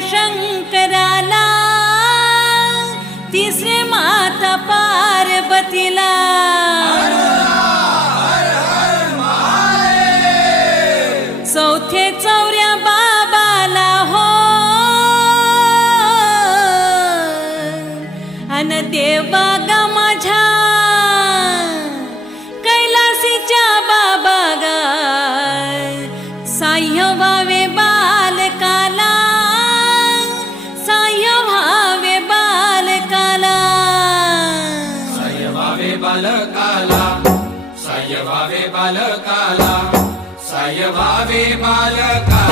शंकराला तिसरे माता पार्वतीला. चौथे चौऱ्या बाबाला हो. अन देवा व्हावे बालकाला सायवावे बालकाला.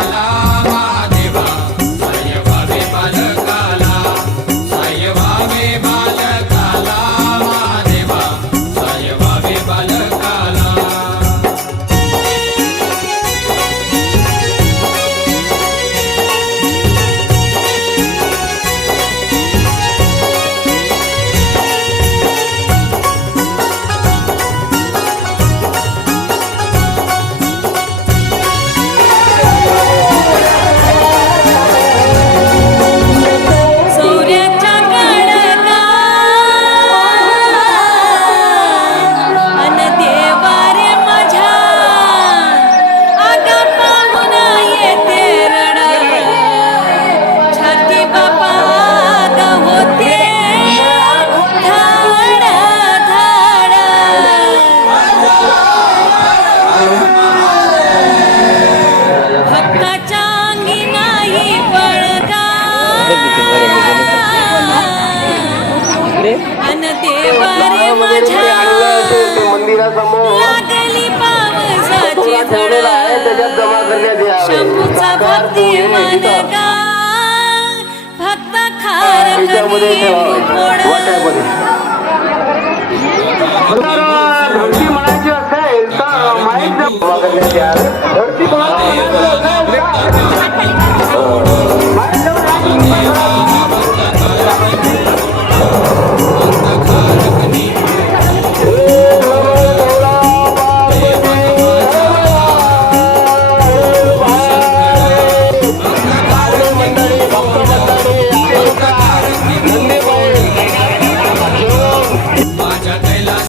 देवारे माझ्या लागली पावसाची झड शंभूचा भक्ती मनगा. भक्त खार कधी फोड तर धरती म्हणायची असेल